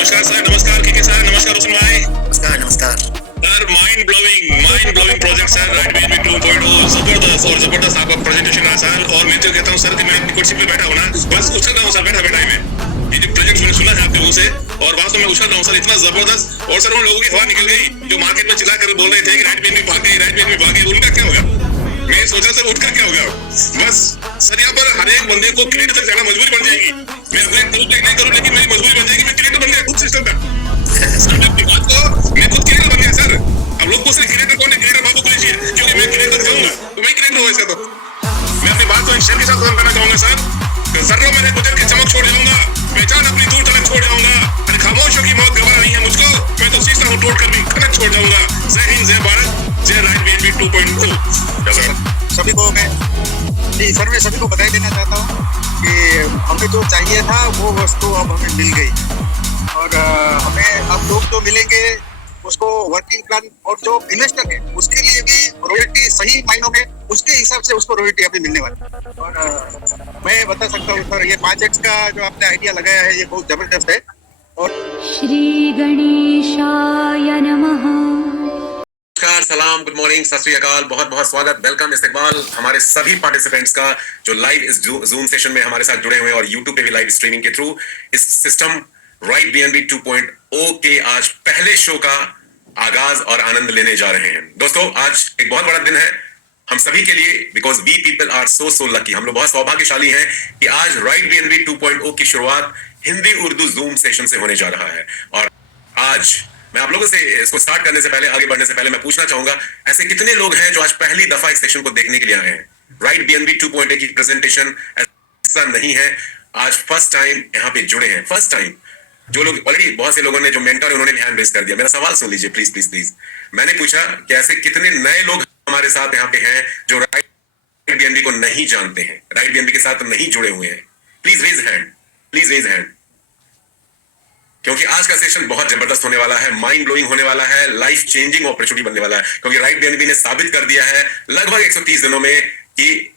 नमस्कार सर, नमस्कार के सर, नमस्कार रोशन भाई। नमस्कार नमस्कार। Sir mind blowing project sir, right BNB 2.0 जबरदस्त आपका प्रेजेंटेशन रहा सर। और मैं तो कहता हूँ सर कि मैं अपनी कुर्सी पे बैठा हूँ ना, बस उछल रहा हूँ सर, बैठा ही में। ये जो प्रोजेक्ट मैंने सुना है आपके मुंह से, और वास्तव में उछल रहा हूँ सर, इतना जबरदस्त। और सर उन लोगों की हवा निकल गई जो मार्केट में चिल्ला कर बोल रहे थे कि राइट बीएनबी भाग गई, राइट बीएनबी भाग गई, उनका क्या होगा? मैं सोचा सर उनका क्या होगा। बस सर यहाँ पर हर एक बंदे को क्रिएटर तक जाना मजबूरी बन जाएगी। मैं अपने करूँ नहीं करूँ, लेकिन मेरी मजबूरी बन जाएगी। मैं क्रिएटर बन गया खुद सिस्टम का। सर मैं अपनी बात को, मैं खुद क्रिएटर बन गया सर। अब लोग पूछ रहे क्रिएटर कौन है, क्रिएटर बाबू को लीजिए, क्योंकि मैं क्रिएटर जाऊंगा तो मैं क्रिएटर हूँ। ऐसा तो मैं अपनी बात को एक शेर के साथ खत्म करना चाहूंगा सर। जर्रों मैंने गुजर के चमक छोड़ जाऊंगा, पहचान अपनी दूर तलक छोड़ जाऊंगा। अरे खामोशों की मौत गवाह नहीं है मुझको, मैं तो शीशा तोड़ कर भी खनक छोड़ जाऊंगा। जय हिंद, जय भारत, जय राइट बीएनबी 2.0। सभी को मैं जी सर, मैं सभी को बधाई देना चाहता हूँ कि हमें जो चाहिए था वो वस्तु अब हमें मिल गई। और हमें अब लोग जो मिलेंगे उसको वर्किंग प्लान, और जो इन्वेस्टर है उसके लिए भी रॉयल्टी सही मायनों में उसके हिसाब से उसको रॉयल्टी अभी मिलने वाली है। और मैं बता सकता हूँ सर, ये 5x का जो आपने आइडिया लगाया है ये बहुत जबरदस्त है। और श्री गणेशाय नमः। नमस्कार, सलाम, गुड मॉर्निंग, सत श्री अकाल, बहुत बहुत स्वागत, वेलकम, इस्तकबाल हमारे सभी पार्टिसिपेंट्स का जो लाइव इस जूम सेशन में हमारे साथ जुड़े हुए हैं और यूट्यूब पे भी लाइव स्ट्रीमिंग के थ्रू इस सिस्टम राइट बीएनबी 2.0 के आज पहले शो का आगाज और आनंद लेने जा रहे हैं। दोस्तों आज एक बहुत बड़ा दिन है हम सभी के लिए, because we people are so lucky. हम लोग बहुत सौभाग्यशाली हैं कि आज राइट बीएनबी 2.0 की शुरुआत हिंदी उर्दू जूम सेशन से होने जा रहा है। और आज मैं आप लोगों से इसको स्टार्ट करने से पहले, आगे बढ़ने से पहले मैं पूछना चाहूंगा, ऐसे कितने लोग हैं जो आज पहली दफा इस सेशन को देखने के लिए आए हैं? राइट बीएनबी 2.0 की प्रेजेंटेशन ऐसा नहीं है, आज फर्स्ट टाइम यहाँ पे जुड़े हैं, फर्स्ट टाइम। जो लोग ऑलरेडी, बहुत से लोगों ने जो मेंटर उन्होंने हैंड रेज कर दिया। मेरा सवाल सुन लीजिए प्लीज प्लीज प्लीज। मैंने पूछा कि ऐसे कितने नए लोग हमारे साथ यहाँ पे हैं जो राइट बीएनबी को नहीं जानते हैं, राइट बीएनबी के साथ नहीं जुड़े हुए हैं? Please raise hand, please raise hand, क्योंकि आज का सेशन बहुत जबरदस्त होने वाला है, माइंड ब्लोइंग होने वाला है, लाइफ चेंजिंग अपॉर्चुनिटी बनने वाला है। क्योंकि राइट बीएनबी ने साबित कर दिया है लगभग 130 दिनों में कि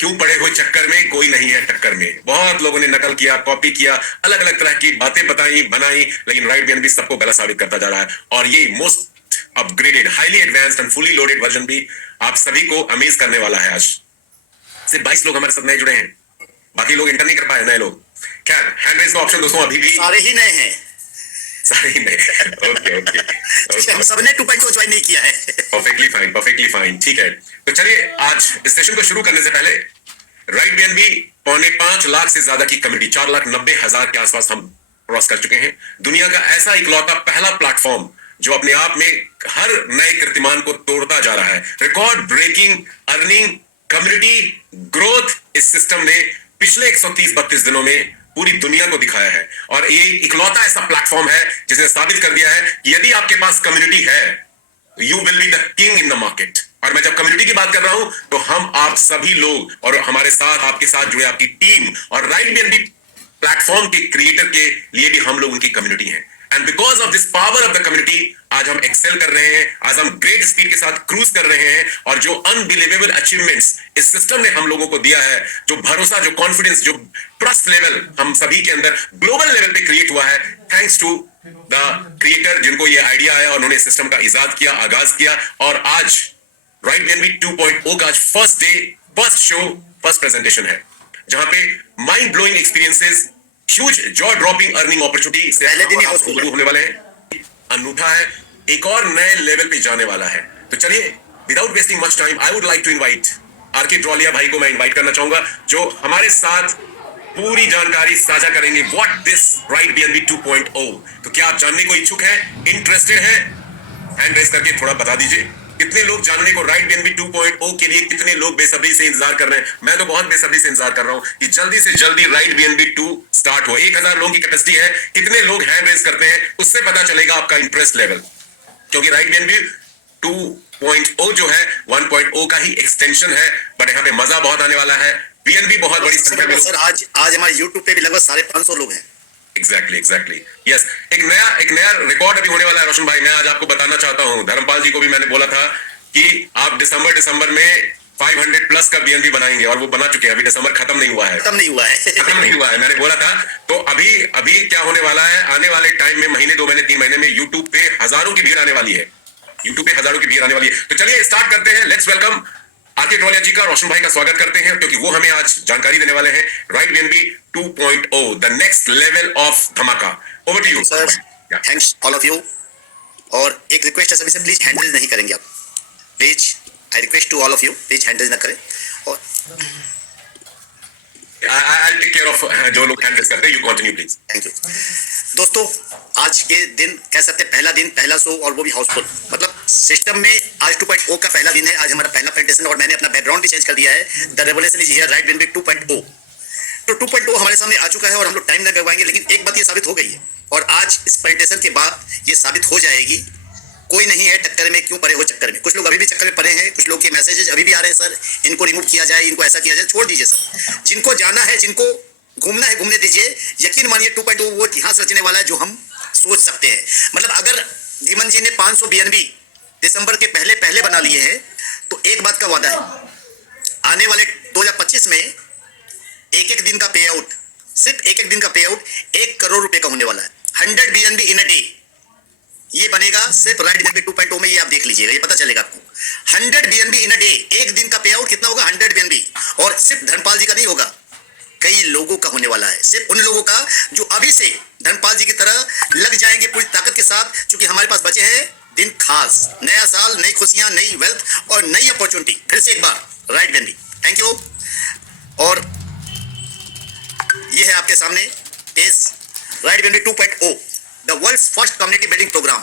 क्यों पड़े हुए चक्कर में कोई नहीं है टक्कर में। बहुत लोगों ने नकल किया, कॉपी किया, अलग अलग तरह की बातें बताई, बनाई, लेकिन राइट बीएनबी सबको गलत साबित करता जा रहा है। और ये most upgraded, highly advanced and fully loaded version भी आप सभी को अमेज करने वाला है। आज सिर्फ 22 लोग हमारे साथ नए जुड़े हैं, बाकी लोग इंटर नहीं कर पाए, नए लोग। खैर, हैंड रेज का ऑप्शन दोस्तों अभी भी सारे ही नए हैं, सारे ही नए। ओके ओके, हम सबने 2.0 ज्वाइन नहीं किया है। परफेक्टली फाइन, परफेक्टली फाइन, ठीक है। तो चलिए आज इस सेशन को शुरू करने से पहले राइट बीएनबी 4.5 लाख से ज्यादा की कम्युनिटी, 4,90,000 के आसपास हम क्रॉस कर चुके हैं। दुनिया का ऐसा इकलौता पहला प्लेटफॉर्म जो अपने आप में हर नए कीर्तिमान को तोड़ता जा रहा है। Record breaking earning, community growth, इस सिस्टम ने पिछले 130-32 दिनों में पूरी दुनिया को दिखाया है। और ये इकलौता ऐसा प्लेटफॉर्म है जिसने साबित कर दिया है कि यदि आपके पास कम्युनिटी है, you will be the king in the market. और मैं जब कम्युनिटी की बात कर रहा हूं तो हम आप सभी लोग और हमारे साथ, आपके साथ जुड़े आपकी टीम और राइट बीएनबी प्लेटफॉर्म के क्रिएटर के लिए भी हम लोग उनकी कम्युनिटी हैं। And because of this power of the community आज हम एक्सेल कर रहे हैं, आज हम ग्रेट स्पीड के साथ क्रूज कर रहे हैं। और जो अनबिलीवेबल अचीवमेंट्स इस सिस्टम ने हम लोगों को दिया है, जो भरोसा, जो कॉन्फिडेंस, जो ट्रस्ट लेवल हम सभी के अंदर ग्लोबल लेवल पे क्रिएट हुआ है, थैंक्स टू द क्रिएटर जिनको ये आइडिया आया और उन्होंने इस सिस्टम का इजाद किया, आगाज किया। और आज राइट बीएनबी 2.0 का आज first day, first show, first presentation है, जहां पे mind blowing experiences, huge jaw dropping earning opportunity से पहले दिन ही हाउसफुल होने वाले हैं। अनूठा है, एक और नए लेवल पे जाने वाला है। तो चलिए without wasting much time, I would like to invite R K Drolia भाई को मैं इनवाइट करना चाहूंगा, जो हमारे साथ पूरी जानकारी साझा करेंगे व्हाट दिस राइट बीएनबी 2.0। तो क्या आप जानने को इच्छुक हैं, इंटरेस्टेड हैं? हैंड रेज करके थोड़ा बता दीजिए कितने लोग जानने को, राइट बीएनबी 2.0 के लिए कितने लोग बेसब्री से इंतजार कर रहे हैं। मैं तो बहुत बेसब्री से इंतजार कर रहा हूं कि जल्दी से जल्दी राइट बीएनबी 2 स्टार्ट हो। 1000 लोगों की कैपेसिटी है, कितने लोग हैंड रेज करते हैं उससे पता चलेगा आपका इंटरेस्ट लेवल। क्योंकि राइट बीएनबी 2.0 जो है 1.0 का ही एक्सटेंशन है, बट यहाँ पे मजा बहुत आने वाला है। बीएनबी बहुत बड़ी संख्या में सर, आज हमारे YouTube पे भी लगभग 550 लोग हैं। Exactly yes. एक नया रिकॉर्ड अभी होने वाला है रोशन भाई। मैं आज आपको बताना चाहता हूं, धर्मपाल जी को भी मैंने बोला था कि आप दिसंबर में 500 प्लस का बीएनबी बनाएंगे और वो बना चुके हैं, अभी दिसंबर खत्म नहीं हुआ है। खत्म नहीं हुआ है। खत्म नहीं हुआ है, मैंने बोला था। तो अभी अभी क्या होने वाला है, आने वाले टाइम में महीने 2 महीने 3 महीने में यूट्यूब पे हजारों की भीड़ आने वाली है, यूट्यूब पे हजारों की भीड़ आने वाली है। तो चलिए स्टार्ट करते हैं। लेट्स वेलकम आरके टोलिया जी का, रोशन भाई का स्वागत करते हैं, क्योंकि वो हमें आज जानकारी देने वाले हैं right BNB 2.0 the next level of धमाका। Over to you sir. Thanks all of you. और एक रिक्वेस्ट है सभी से, प्लीज हैंडल नहीं करेंगे आप, please I request to all of you, please handle ना करें। और I'll take care of जो लोग हैंडल करते हैं, you continue please. Thank you दोस्तों। आज के दिन कह सकते हैं पहला दिन, पहला शो, और वो भी हाउसफुल। मतलब सिस्टम में आज 2.0 का पहला दिन है, आज हमारा पहला प्रेजेंटेशन, और मैंने अपना बैकग्राउंड भी चेंज कर दिया है। The revolution is here, right BNB 2.0। तो 2.0 हमारे सामने आ चुका है और हम लोग टाइम न लगवाएंगे, लेकिन एक बात ये साबित हो गई है, और आज इस प्रेजेंटेशन के बाद ये साबित हो जाएगी, कोई नहीं है टक्कर में, क्यों पड़े हो चक्कर में। कुछ लोग अभी भी चक्कर में पड़े हैं, कुछ लोग के मैसेजेस अभी भी आ रहे हैं, सर इनको रिमूव किया जाए, इनको ऐसा किया जाए। छोड़ दीजिए सर, जिनको जाना है, जिनको घूमना है घूमने दीजिए। यकीन मानिए 2.0 वो इतिहास रचने वाला है जो हम सोच सकते हैं। मतलब अगर धीमन जी ने 500 बीएनबी दिसंबर के पहले बना लिए हैं, तो एक बात का वादा है, आने वाले 2025 में एक दिन का पे आउट, सिर्फ एक दिन का पे आउट 1 करोड़ रुपए का होने वाला है। 100 बीएनबी इन अ डे ये बनेगा सिर्फ राइट बीएनबी 2.0 में। ये आप देख लीजिएगा, ये पता चलेगा आपको। 100 बीएनबी इन अ डे, एक दिन का पे आउट कितना होगा? 100 बीएनबी। और सिर्फ धर्मपाल जी का नहीं होगा, कई लोगों का होने वाला है। सिर्फ उन लोगों का जो अभी से धर्मपाल जी की तरह लग जाएंगे पूरी ताकत के साथ, क्योंकि हमारे पास बचे हैं दिन खास। नया साल, नई खुशियां, नई वेल्थ और नई अपॉर्चुनिटी। फिर से एक बार राइट बीएनबी, थैंक यू। और ये है आपके सामने page right BNB 2.0, the world's first community building program.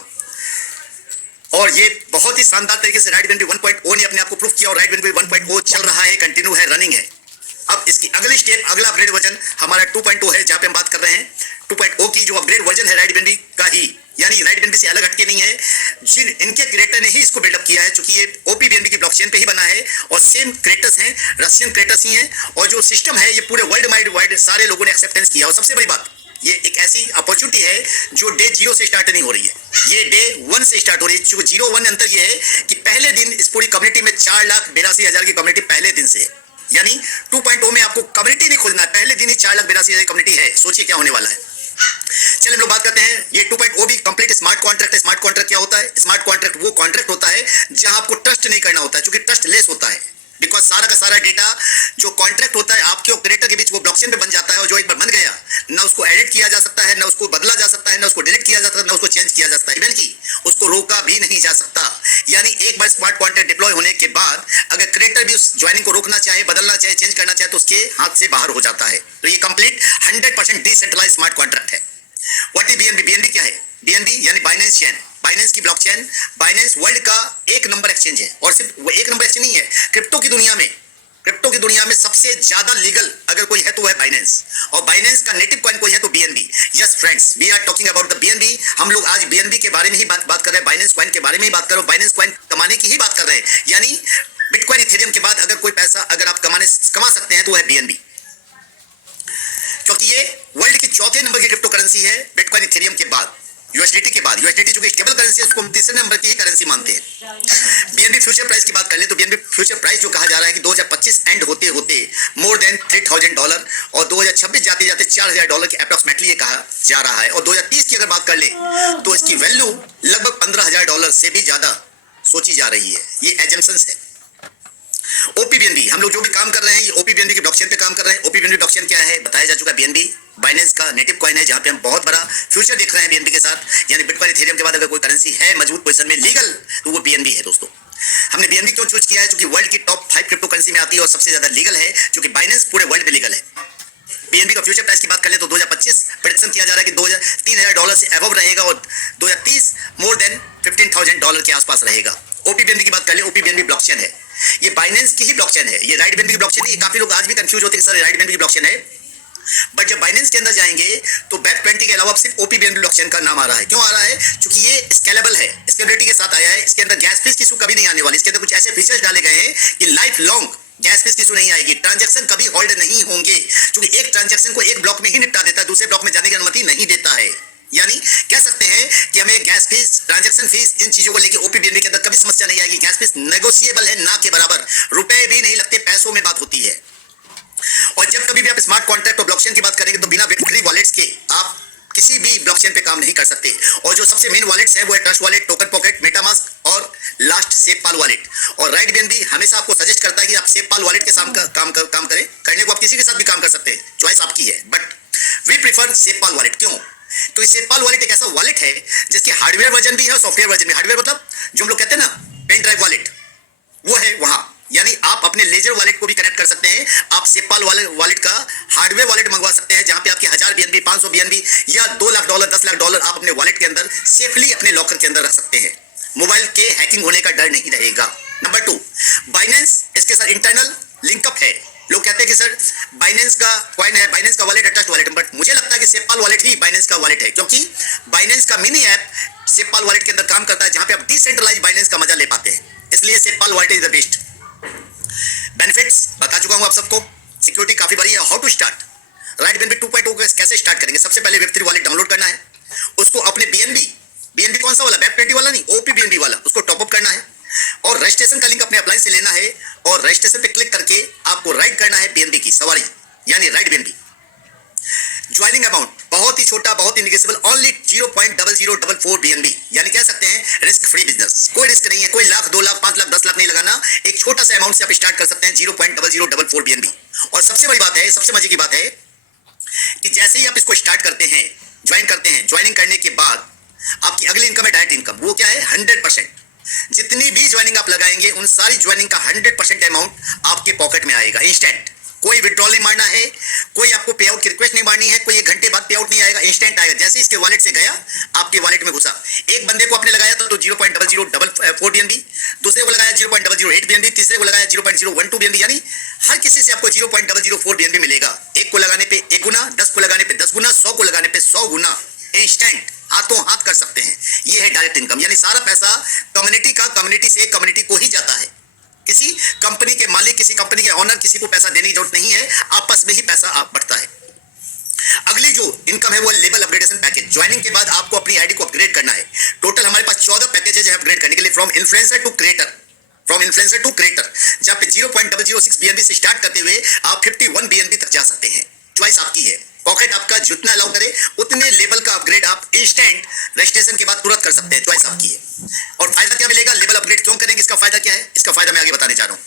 और ये बहुत ही शानदार तरीके से राइट बीएनबी 1.0 ने अपने आप को प्रूफ किया, और राइट बीएनबी 1.0 चल रहा है, कंटिन्यू है, रनिंग है। अब इसकी अगली स्टेप, अगला अपग्रेड वर्जन हमारा 2.0 है, जहां पे हम बात कर रहे हैं 2.0 की। जो अपग्रेड वर्जन है राइट बीएनबी का ही, यानी राइट बीएनबी से अलग हटके नहीं है, जिन इनके क्रिएटर ने ही इसको बिल्डअप किया है, क्योंकि ये ओपी बीएनबी की ब्लॉकचेन पे ही बना है, और सेम क्रिएटर्स हैं, रशियन क्रिएटर्स ही हैं, और जो सिस्टम है ये पूरे वर्ल्ड वाइड सारे लोगों ने एक्सेप्टेंस किया। और सबसे बड़ी बात, ये एक ऐसी अपॉर्चुनिटी है जो डे 0 से स्टार्ट नहीं हो रही है, ये डे 1 से स्टार्ट हो रही है। क्योंकि 0-1 अंतर ये है कि पहले दिन इस पूरी कम्युनिटी में 4,82,000 की कम्युनिटी पहले दिन से है। यानी 2.0 में आपको कम्युनिटी नहीं खोजना है, पहले दिन ही 4,82,000 कम्युनिटी है। सोचिए क्या होने वाला है। चलिए हम लोग बात करते हैं, ये 2.0 भी कंप्लीट स्मार्ट कॉन्ट्रैक्ट है। स्मार्ट कॉन्ट्रैक्ट क्या होता है? स्मार्ट कॉन्ट्रैक्ट वो कॉन्ट्रैक्ट होता है जहां आपको ट्रस्ट नहीं करना होता है, क्योंकि ट्रस्ट लेस होता है। बिकॉज सारा का सारा डेटा जो कॉन्ट्रैक्ट होता है आपके और क्रिएटर के बीच, वो ब्लॉकचेन पे बन जाता है, और जो एक बार बन गया, ना उसको एडिट किया जा सकता है, ना उसको बदला जा सकता है, ना उसको डिलीट किया जा सकता है, ना उसको चेंज किया जा सकता है, इवन कि उसको रोका भी नहीं जा सकता। यानी एक बार स्मार्ट कॉन्ट्रैक्ट डिप्लॉय होने के बाद अगर क्रिएटर भी उस ज्वाइनिंग को रोकना चाहे, बदलना चाहे, चेंज करना चाहे, तो उसके हाथ से बाहर हो जाता है। तो ये कंप्लीट 100% डिसेंट्रलाइज्ड स्मार्ट कॉन्ट्रैक्ट है। What is BNB? बीएनबी क्या है? बीएनबी यानी बाइनेंस चेन, बाइनेंस की ब्लॉकचेन। बाइनेंस वर्ल्ड का एक नंबर एक्सचेंज है, और सिर्फ वो एक नंबर एक्सचेंज नहीं है, क्रिप्टो की दुनिया में सबसे ज्यादा लीगल अगर कोई है तो है बाइनेंस, और बाइनेंस का नेटिव कॉइन कोई है तो BNB. Yes friends, we are talking about the BNB. हम लोग आज बीएनबी के बारे में ही बात कर रहे हैं, बाइनेंस कॉइन के बारे में ही बात कर रहे हैं, बाइनेंस कॉइन कमाने की ही बात कर रहे हैं। यानी बिटकॉइन इथेरियम के बाद अगर कोई पैसा अगर आप कमा सकते हैं तो है बीएनबी, क्योंकि ये वर्ल्ड की चौथे नंबर की क्रिप्टो करेंसी है बिटकॉइन इथेरियम के बाद, यूएसडीटी के बाद। यूएसडीटी जो कि स्टेबल करेंसी है, उसको हम तीसरे नंबर की ही करेंसी मानते हैं। बीएनबी फ्यूचर प्राइस की बात कर ले तो बीएनबी फ्यूचर प्राइस जो कहा जा रहा है कि 2025 एंड होते होते मोर देन $3,000, और 2026 जाते जाते $4,000 के अप्रोक्सीमेटली ये कहा जा रहा है। और 2030 की अगर बात कर ले तो इसकी वैल्यू लगभग $15,000 से भी ज्यादा सोची जा रही है। ये एजम्पशंस है। ओपीबीएनबी, हम लोग जो भी काम कर रहे हैं, ये ओपीबीएनबी की ब्लॉकचेन पे काम कर रहे हैं। ओपीबीएनबी ब्लॉकचेन क्या है बताया जा चुका है। बीएनबी बाइनेंस का नेटिव कॉइन है, जहां पे हम बहुत बड़ा फ्यूचर देख रहे हैं बीएनबी के साथ। यानी बिटकॉइन इथेरियम के बाद अगर कोई करेंसी है मजबूत पोजीशन में लीगल, तो वो बीएनबी है दोस्तों। हमने बीएनबी क्यों चूज किया है? क्योंकि वर्ल्ड की टॉप 5 क्रिप्टो करेंसी में आती है और सबसे ज्यादा लीगल है, क्योंकि बाइनेंस पूरे वर्ल्ड में लीगल है। बीएनबी का फ्यूचर प्राइस की बात करें तो 2025 प्रेडिक्शन किया जा रहा है कि $3,000 से अबव रहेगा, और 2030 मोर देन $15,000 के आसपास रहेगा। ओपीबीएनबी की बात कर ले, ओपीबीएनबी ब्लॉकचेन है, ये बाइनेंस की ही ब्लॉकचेन है, ये राइट बीएनबी की ब्लॉकचेन है। काफी लोग आज भी कंफ्यूज होते हैं कि सर राइट बीएनबी की ब्लॉकचेन है, बट जब बाइनेंस के अंदर जाएंगे तो BEP20 के अलावा सिर्फ ओपीबीएनबी ब्लॉकचेन का नाम आ रहा है। क्यों आ रहा है? क्योंकि ये स्केलेबल है, स्केलेबिलिटी के साथ आया है। इसके अंदर गैस फीस की इशू कभी नहीं आने वाली, इसके अंदर कुछ ऐसे फीचर्स डाले गए हैं कि लाइफ लॉन्ग गैस फीस की इशू नहीं आएगी, ट्रांजैक्शन कभी होल्ड नहीं होंगे, क्योंकि एक ट्रांजैक्शन को एक ब्लॉक में ही निपटा देता है, दूसरे ब्लॉक में जाने की अनुमति नहीं देता है। यानी कह सकते हैं कि हमें गैस फीस, ट्रांजैक्शन फीस, इन चीजों को लेकर ओपीबीएनबी के अंदर कभी समस्या नहीं आएगी। गैस फीस नेगोशिएबल है, ना के बराबर, रुपए भी नहीं लगते, पैसों में बात होती है। और जब कभी भी आप स्मार्ट कॉन्ट्रैक्ट और ब्लॉकचेन की बात करेंगे तो बिना वेब3 वॉलेट्स के आप किसी भी ब्लॉकचेन पे काम नहीं कर सकते। और जो सबसे मेन वॉलेट्स है वो है trust wallet, token pocket, MetaMask और लास्ट सेफपाल वॉलेट। और राइट बीएनबी हमेशा आपको सजेस्ट करता है कि आप सेफपाल वॉलेट के साथ काम करें। करने को आप किसी के साथ भी काम कर सकते हैं, चॉइस आपकी है, बट वी प्रीफर सेफपाल वॉलेट। क्यों? तो सेफपाल वॉलेट एक ऐसा वॉलेट है जिसकी हार्डवेयर वर्जन भी है और सॉफ्टवेयर वर्जन भी। हार्डवेयर मतलब जो हम लोग कहते हैं ना पेन ड्राइव वॉलेट, वो है वहां, यानी आप अपने लेजर वॉलेट को भी कनेक्ट कर सकते हैं। आप सेफपाल वॉलेट का हार्डवेयर वॉलेट मंगवा सकते हैं, जहां पे आपके 1000 BNB, 500 BNB या $2 लाख, $10 लाख आप अपने वॉलेट के अंदर सेफली अपने लॉकर के अंदर रख सकते हैं। मोबाइल के हैकिंग होने का डर नहीं रहेगा। नंबर 2, बाइनेंस इसके साथ इंटरनल लिंकअप है। लोग कहते हैं कि सर बाइनेंस का कॉइन है, बाइनेंस का वॉलेट है, ट्रस्ट वॉलेट, बट मुझे लगता है कि सेफपाल वॉलेट ही बाइनेंस का वॉलेट है, क्योंकि बाइनेंस का मिनी ऐप सेफपाल वॉलेट के अंदर काम करता है, जहां पे आप डिसेंट्रलाइज बाइनेंस का मजा ले पाते हैं। इसलिए SafePal wallet is the best. Benefits बता चुका हूं आप सबको, सिक्योरिटी काफी बड़ी है। How to start right BNB 2.0 को कैसे स्टार्ट करेंगे? सबसे पहले वेब3 वॉलेट डाउनलोड करना है, उसको अपने बीएनबी कौन सा वाला, वेब20 वाला नहीं, ओपी बीएनबी वाला, उसको टॉप अप करना है और रजिस्ट्रेशन का लिंक अपने अप्लायंस से लेना है और रजिस्ट्रेशन पे क्लिक करके आपको राइड करना है बीएनबी की सवारी, यानी राइट बीएनबी। ज्वाइनिंग अमाउंट बहुत ही छोटा, बहुत ही निगेशियबल, ओनली 0.0044 BNB, यानी कह सकते हैं रिस्क फ्री बिजनेस। कोई रिस्क नहीं है, कोई लाख, 2 लाख, 5 लाख, 10 लाख नहीं लगाना। एक छोटा सा अमाउंट से आप स्टार्ट कर सकते हैं, 0.0044 BNB। और सबसे बड़ी बात है, सबसे मजे की बात है कि जैसे ही आप इसको स्टार्ट करते हैं, ज्वाइन करते हैं, ज्वाइनिंग करने के बाद आपकी अगली इनकम है डायरेक्ट इनकम। वो क्या है? 100%। जितनी भी ज्वाइनिंग आप लगाएंगे उन सारी ज्वाइनिंग का 100% अमाउंट आपके पॉकेट में आएगा इंस्टेंट। कोई विड्रॉल नहीं मारना है, कोई आपको पे आउट की रिक्वेस्ट नहीं मारनी है, कोई 1 घंटे बाद पे आउट नहीं आएगा, इंस्टेंट आएगा। जैसे इसके वॉलेट से गया आपके वॉलेट में घुसा, एक बंदे को आपने लगाया तो 0.0044 BNB, दूसरे को लगाया 0.008 BNB, तीसरे को लगाया 0.012 BNB, यानी हर किसी से आपको 0.004 BNB मिलेगा। एक को लगाने पे 1 गुना, 10 को लगाने पे 10 गुना, 100 को लगाने पे 100 गुना, इंस्टेंट हाथों हाथ कर सकते हैं। ये है डायरेक्ट इनकम, यानी सारा पैसा कम्युनिटी का कम्युनिटी से कम्युनिटी को ही जाता है। किसी कंपनी के मालिक, किसी कंपनी के ऑनर, किसी को पैसा देने की जरूरत नहीं है, आपस में ही पैसा बढ़ता है। अगली जो इनकम है वो लेवल अपग्रेडेशन पैकेज। ज्वाइनिंग के बाद आपको अपनी आईडी को अपग्रेड करना है। टोटल हमारे पास 14 पैकेजेस है अपग्रेड करने के लिए, फ्रॉम इन्फ्लुएंसर टू क्रिएटर, जहां पे 0.006 BNB से स्टार्ट करते हुए आप 51 BNB तक जा सकते हैं। चॉइस आपकी है, पॉकेट आपका जितना अलाउ करे उतने लेवल का अपग्रेड आप इंस्टेंट रजिस्ट्रेशन के बाद तुरंत कर सकते हैं। चॉइस आपकी है। और फायदा क्या मिलेगा? लेवल अपग्रेड क्यों करेंगे? इसका फायदा क्या है? इसका फायदा मैं आगे बताने जा रहा हूं।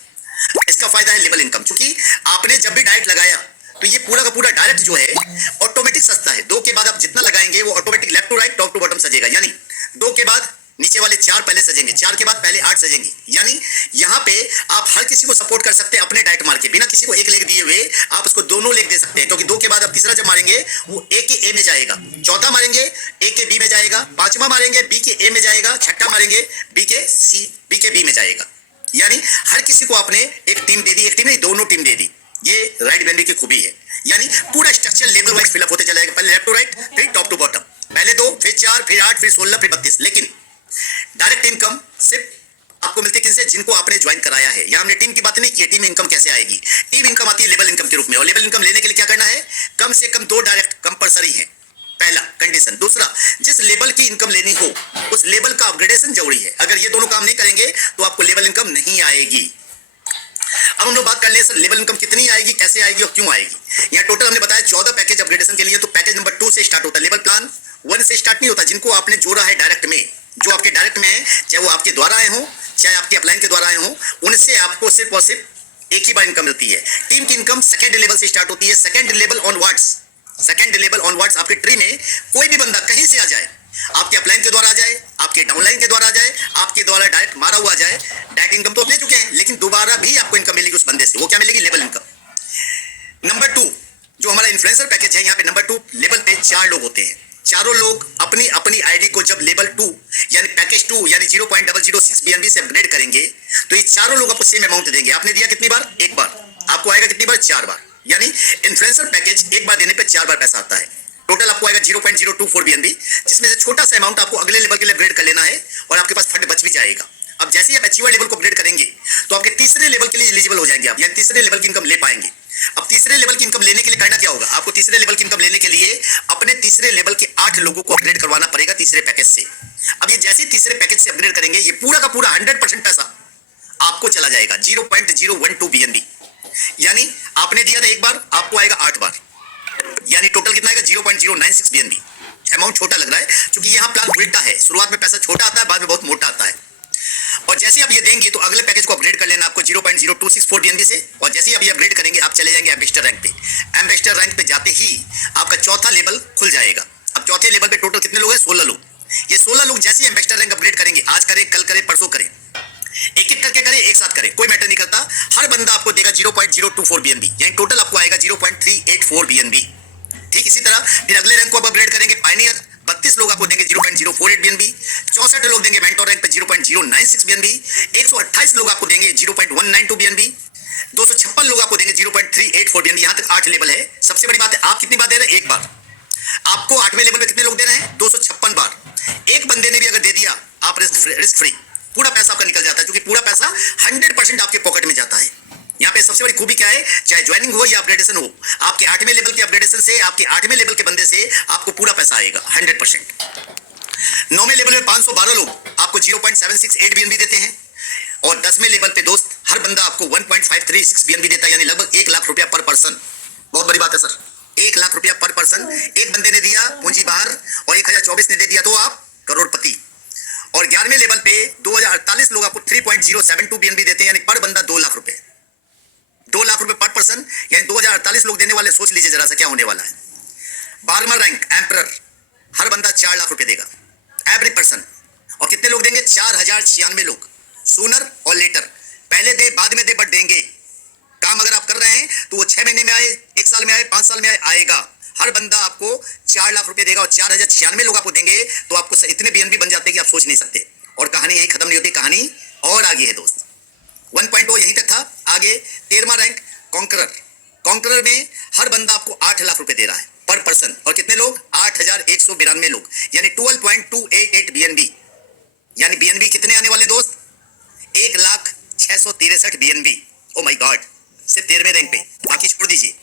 इसका फायदा है लेवल इनकम, क्योंकि आपने जब भी डायरेक्ट लगाया तो ये पूरा का पूरा डायरेक्ट जो है ऑटोमेटिक सजता है। 2 के बाद आप जितना लगाएंगे वो automatic left to right, top to bottom सजेगा, यानी 2 के बाद नीचे वाले 4 पहले सजेंगे, 4 के बाद पहले 8 सजेंगे। यानी यहाँ पे आप हर किसी को सपोर्ट कर सकते हैं अपने डायरेक्ट मार के, बिना किसी को एक लेग दिए हुए आप उसको दोनों लेग दे सकते हैं, क्योंकि 2 के बाद आप तीसरा जब मारेंगे वो ए के ए में जाएगा, चौथा मारेंगे ए के बी में जाएगा, पांचवा मारेंगे बी के ए में जाएगा, छठा मारेंगे बी के बी में जाएगा। यानी हर किसी को आपने एक टीम दे दी, एक टीम नहीं दोनों टीम दे दी। ये राइट बीएनबी की खूबी है, यानी पूरा स्ट्रक्चर लेवल वाइज फिलअप होते चला जाएगा। पहले लेफ्ट टू राइट, फिर टॉप टू बॉटम, पहले 2, फिर 4, फिर 8, फिर 16, फिर 32। लेकिन डायरेक्ट इनकम सिर्फ आपको मिलती है किनसे? जिनको आपने ज्वाइन कराया है। यहां हमने टीम की बात नहीं की। टीम इनकम कैसे आएगी? टीम इनकम आती है लेवल इनकम के रूप में, और लेवल इनकम लेने के लिए क्या करना है? कम से कम 2 डायरेक्ट कंपलसरी है, पहला कंडीशन। दूसरा, जिस लेवल की इनकम लेनी हो उस लेवल का अपग्रेडेशन जरूरी है। अगर ये दोनों काम नहीं करेंगे तो आपको लेवल इनकम नहीं आएगी। अब हम लोग बात कर ले सर लेवल इनकम कितनी आएगी, कैसे आएगी और क्यों आएगी। यहाँ टोटल हमने बताया 14 पैकेज अपग्रेडेशन के लिए, तो पैकेज नंबर 2 से स्टार्ट होता है। लेवल प्लान 1 से स्टार्ट नहीं होता। जिनको आपने जोड़ा है डायरेक्ट में, जो आपके डायरेक्ट में है, चाहे वो आपके द्वारा आए हो चाहे आपके अपलाइन के द्वारा आए हो, उनसे आपको सिर्फ और सिर्फ एक ही बार इनकम मिलती है। टीम की इनकम सेकंड लेवल से स्टार्ट होती है। सेकंड लेवल ऑनवर्ड्स आपके ट्री में कोई भी बंदा कहीं से आ जाए, आपके अपलाइन के द्वारा आ जाए, आपके डाउनलाइन के द्वारा आ जाए, आपके द्वारा डायरेक्ट मारा हुआ आ जाए, डायरेक्ट इनकम तो आप ले चुके हैं, लेकिन दोबारा भी आपको इनकम मिलेगी उस बंदे से। वो क्या मिलेगी? Level income. नंबर 2 जो हमारा इन्फ्लुएंसर पैकेज है, यहाँ पे नंबर 2 लेवल पे 4 लोग होते हैं। चारों लोग अपनी अपनी आईडी को जब लेवल 2 यानी पैकेज 2 यानी 0.006 BNB से अपग्रेड करेंगे तो ये चारों लोग आपको सेम अमाउंट देंगे। आपने दिया कितनी बार? एक बार। आपको आएगा कितनी बार? 4 बार। यानी इन्फ्लुएंसर पैकेज एक बार देने पे 4 बार पैसा आता है। टोटल आपको आएगा 0.024 BNB, जिसमें से छोटा सा अमाउंट आपको अगले लेवल के लिए अपग्रेड कर लेना है और आपके पास फंड बच भी जाएगा। अब जैसे ही आप अचीवर लेवल को अपग्रेड करेंगे तो आपके तीसरे लेवल के लिए एलिजिबल हो जाएंगे आप, यानी तीसरे लेवल की इनकम ले पाएंगे। अब तीसरे लेवल की इनकम लेने के लिए करना क्या होगा? आपको तीसरे लेवल की इनकम लेने के लिए अपने तीसरे लेवल के 8 लोगों को अपग्रेड करवाना पड़ेगा तीसरे पैकेज से। अब ये जैसे तीसरे पैकेज से अपग्रेड करेंगे, ये पूरा का पूरा 100% पैसा आपको चला जाएगा 0.012 BNB। यानी आपने दिया था एक बार, आपको आएगा 8 बार, यानी टोटल कितना आएगा 0.096 BNB। अमाउंट छोटा लग रहा है क्योंकि यहाँ प्लान उल्टा है, शुरुआत में पैसा छोटा आता है, बाद में बहुत मोटा आता है। और जैसे आप ये देंगे तो अगले पैकेज को अपग्रेड कर लेना आपको 0.0264 BNB से, और जैसे ही आप ये अपग्रेड करेंगे आप चले जाएंगे एम्बेसडर रैंक पे। एम्बेसडर रैंक पे जाते ही आपका चौथा लेवल खुल जाएगा। अब चौथे लेवल पे टोटल कितने लोग हैं? 16 लोग। ये 16 लोग जैसे ही एम्बेसडर रैंक अपग्रेड करेंगे, आज करें, कल करें, परसों करें, एक एक करके करें, एक साथ करें, कोई मैटर नहीं करता, हर बंदा आपको देगा 0.024 BNB, यानी टोटल आपको आएगा 0.384 BNB। ठीक इसी तरह फिर अगले रैंक को आप अपग्रेड करेंगे पायनियर, 32 लोग आपको देंगे 0.048 BNB, 64 लोग देंगे मेंटोर रैंक पे 0.096 BNB, 128 लोग आपको देंगे 0.192 BNB, 256 लोग आपको देंगे 0.384 BNB। यहाँ तक 8 लेवल है। सबसे बड़ी बात है, आप कितनी बार दे रहे हैं? एक बार। आपको 8वें लेवल पे कितने लोग दे रहे हैं? 256 बार। एक बंदे ने भी अगर दे दिया, आप रिस्क फ्री, पूरा पैसा आपका निकल जाता है, क्योंकि पूरा पैसा 100% आपके पॉकेट में जाता है। यहाँ पे सबसे बड़ी खूबी क्या है, चाहे ज्वाइनिंग हो या अपग्रेडेशन हो, आपके 8वें लेवल के अपग्रेडेशन से, आपके 8वें लेवल के बंदे से आपको पूरा पैसा आएगा 100%। 9वें लेवल में 512 लोग आपको 0.768 BNB देते हैं, और 10वें लेवल पे दोस्त हर बंदा आपको 1.536 BNB देता है, यानी लगभग 1 लाख रुपया पर पर्सन। बहुत बड़ी बात है सर, 1 लाख रुपया पर पर्सन। एक बंदे ने दिया पूंजी बाहर और 1024 ने दे दिया तो आप करोड़पति। और 11वें लेवल पे 2048 लोग आपको 3.072 BNB देते हैं, यानी पर बंदा 2 लाख रुपए, 2 लाख रुपए पर पर्सन, यानी 2048 लोग देने वाले। सोच लीजिए जरा सा क्या होने वाला है। 12वां रैंक एम्परर, हर बंदा 4 लाख रुपए देगा एवरी पर्सन। और कितने लोग देंगे? 4096 लोग। सूनर और लेटर, पहले दे बाद में दे, बट देंगे। काम अगर आप कर रहे हैं तो वो 6 महीने में आए, 1 साल में आए, 5 साल में आए, आएगा। हर बंदा आपको 4 लाख रुपए देगा, और 4096 लोग आपको देंगे तो आपको इतने BNB बन जाते हैं कि आप सोच नहीं सकते। और कहानी यही खत्म नहीं होती, कहानी और आगे है दोस्त। 1.0 यहीं तक था। आगे 13वां रैंक कॉन्करर, कॉन्करर में हर बंदा आपको 8 लाख रुपए दे रहा है पर पर्सन। और कितने लोग? 8192 लोग, यानी 12.288 BNB। यानी BNB कितने आने वाले दोस्त? 1,0663 BNB। ओ माय गॉड, सिर्फ 13वें रैंक पे, बाकी छोड़ दीजिए।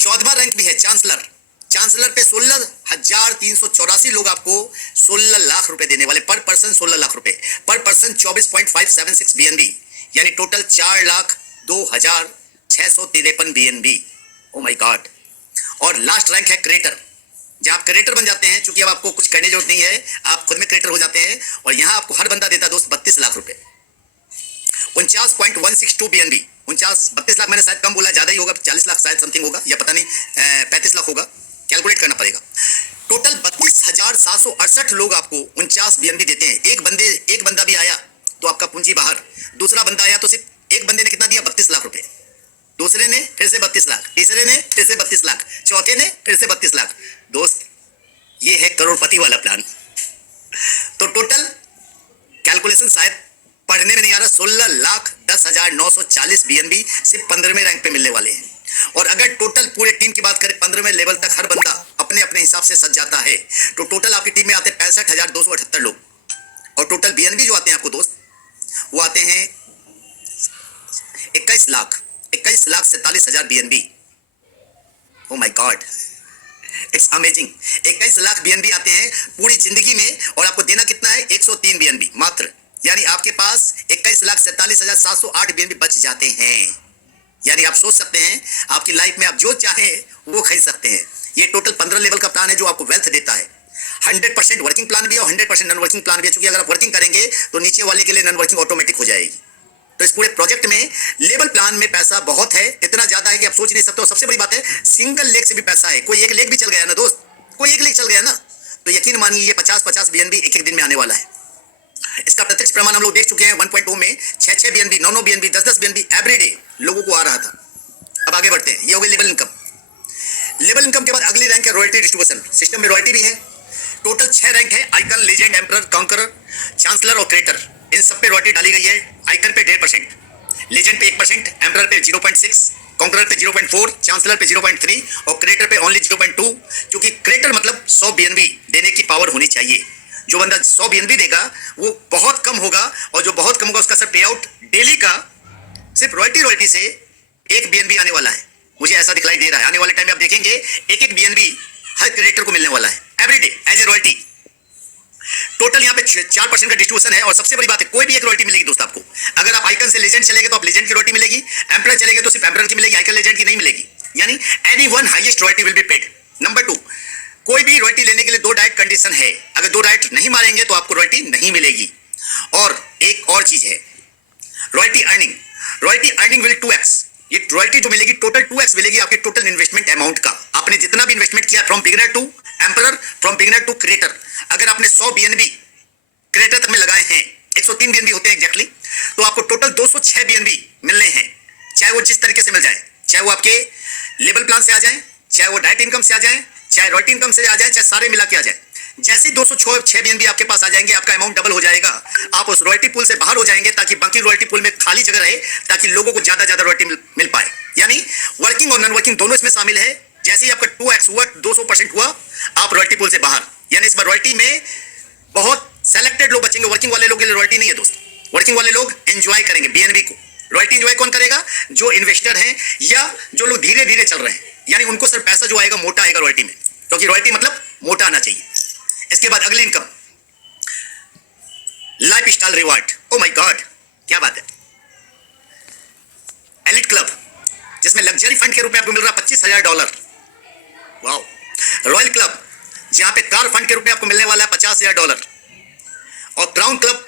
14वां रैंक भी है चांसलर, चांसलर पे 16,384 लोग आपको 16 लाख रुपए देने वाले पर पर्सन। 16 लाख रुपए पर पर्सन, 24.576 BNB, यानी total 4,02,653 BNB। Oh my God. और लास्ट रैंक है क्रिएटर, जहां आप क्रिएटर बन जाते हैं, क्योंकि अब आपको कुछ करने की जरूरत नहीं है, आप खुद में क्रिएटर हो जाते हैं। और यहां आपको हर बंदा देता है दोस्त 32 लाख रुपए, 49.162 BNB। 32 लाख मैंने शायद कम बोला, ज्यादा ही होगा, 40 लाख शायद समथिंग होगा, या पता नहीं 35 लाख होगा, कैलकुलेट करना पड़ेगा। टोटल 32,768 लोग आपको 49 BNB देते हैं। एक बंदा भी आया तो आपका पूंजी बाहर, दूसरा बंदा आया तो सिर्फ एक बंदे ने कितना दिया? 32 लाख रुपए, दूसरे ने फिर से 32 लाख, तीसरे ने फिर से 32 लाख, चौथे ने फिर से 32 लाख। दोस्त ये है करोड़पति वाला प्लान। तो टोटल कैलकुलेशन शायद पढ़ने में नहीं आ रहा, 16,10,940 BNB सिर्फ 15वें रैंक पे मिलने वाले हैं। और अगर टोटल पूरे टीम की बात करें, 15वें लेवल तक हर बंदा अपने अपने हिसाब से सज जाता है, तो टोटल आपकी टीम में आते हैं 65,278 लोग। और टोटल BNB जो आते हैं आपको दोस्त, वो आते हैं 21,47,000 BNB। Oh my God, it's amazing. 21 lakh BNB आते हैं पूरी जिंदगी में, और आपको देना कितना है? 103 BNB मात्र, यानी आपके पास 21,47,708 BNB बच जाते हैं। यानी आप सोच सकते हैं आपकी लाइफ में आप जो चाहें वो खरीद सकते हैं। ये टोटल 15 लेवल का प्लान है जो आपको वेल्थ देता है। 100% वर्किंग प्लान भी है और 100% नॉन वर्किंग प्लान भी है, क्योंकि अगर आप वर्किंग करेंगे तो नीचे वाले के लिए नॉन वर्किंग ऑटोमेटिक हो जाएगी। तो इस पूरे प्रोजेक्ट में लेवल प्लान में पैसा बहुत है, इतना ज्यादा है कि आप सोच नहीं सकते। और सबसे बड़ी बात है, सिंगल लेग से भी पैसा है। कोई एक लेग भी चल गया ना दोस्त, कोई एक लेग चल गया ना, तो यकीन मानिए ये 50-50 BNB एक दिन में आने वाला है। इसका प्रत्यक्ष प्रमाण हम लोग देख चुके हैं। 1.0 में 6-6 BNB, 9-9 BNB, 10-10 BNB एवरीडे लोगों को आ रहा था। अब आगे बढ़ते हैं, ये हो गई लेवल इनकम। लेवल इनकम के बाद अगली रैंक है रॉयल्टी डिस्ट्रीब्यूशन। सिस्टम में रॉयल्टी भी है। टोटल 6 रैंक है, icon, legend, emperor, conqueror, chancellor और क्रिएटर। इन सब पे रॉयल्टी डाली गई है। आइकन पे 1.5%, लेजेंड पे 1%, एम्परर पे 0.6, कॉन्करर पे 0.4, चांसलर पे 0.3 और क्रिएटर पे ओनली 0.2। क्योंकि क्रिएटर मतलब 100 BNB देने की पावर होनी चाहिए। जो बंदा 100 BNB देगा वो बहुत कम होगा, और जो बहुत कम होगा उसका सर पे आउट डेली का सिर्फ रॉयल्टी से 1 BNB आने वाला है। मुझे ऐसा दिखलाई दे रहा है। आने वाले टाइम में आप देखेंगे 1-1 BNB हर क्रिएटर को मिलने वाला है every day as a royalty. Total यहाँ पे 4% का डिस्ट्रीब्यूशन है। और सबसे बड़ी बात है, कोई भी एक रॉयल्टी मिलेगी दोस्त आपको। अगर आप आइकन से लेजेंड चलेंगे तो आप लेजेंड की रॉयल्टी मिलेगी, एम्परर चलेंगे तो सिर्फ एम्परर की मिलेगी, आइकन लेजेंड की नहीं मिलेगी। यानी any one highest royalty will be paid. Number 2, कोई भी रॉयल्टी लेने के लिए 2 डायरेक्ट कंडीशन है। अगर 2 डायरेक्ट नहीं मारेंगे तो आपको रॉयल्टी नहीं मिलेगी। और एक और चीज है, royalty earning. Royalty earning will 2x। ये रॉयल्टी जो मिलेगी टोटल 2x मिलेगी आपके टोटल इन्वेस्टमेंट अमाउंट का। आपने जितना भी इन्वेस्टमेंट किया from beginner to emperor, from beginner to creator, अगर आपने 100 बीएनबी क्रिएटर तक में लगाए हैं, 103 बीएनबी होते हैं एग्जैक्टली, तो आपको टोटल 206 बीएनबी मिलने हैं। चाहे वो जिस तरीके से मिल जाए, चाहे वो आपके लेवल प्लान से आ जाए, चाहे वो डायरेक्ट इनकम से आ जाए, चाहे रॉयल्टी इनकम से आ जाए, चाहे सारे मिला के आ जाए। जैसे ही 206 बीएनबी आपके पास आ जाएंगे, आपका अमाउंट डबल हो जाएगा। आप उस रॉयल्टी पूल से बाहर हो जाएंगे ताकि बाकी रॉयल्टी पूल में खाली जगह रहे, ताकि लोगों को ज्यादा रॉयल्टी मिल पाए। यानी वर्किंग और नॉन वर्किंग दोनों इसमें शामिल है। जैसे ही आपका 2x हुआ, 200% हुआ, आप रॉयल्टी पूल से बाहर। यानी इस बार रॉयल्टी में बहुत सेलेक्टेड लोग बचेंगे। वर्किंग वाले लोग के लिए रॉयल्टी नहीं है दोस्त। वर्किंग वाले लोग एंजॉय करेंगे बीएनबी को। रॉयल्टी एंजॉय कौन करेगा? जो इन्वेस्टर हैं या जो लोग धीरे धीरे चल रहे हैं। यानी उनको सिर्फ पैसा जो आएगा मोटा आएगा रॉयल्टी में, क्योंकि रॉयल्टी मतलब मोटा आना चाहिए। इसके बाद अगली income, life style reward. Oh my God, क्या बात है। एलिट क्लब, जिसमें लग्जरी फंड के रूप में आपको मिल रहा $25,000। वाओ। रॉयल क्लब, जहां पे कार फंड के रूप में आपको मिलने वाला है $50,000। और क्राउन क्लब,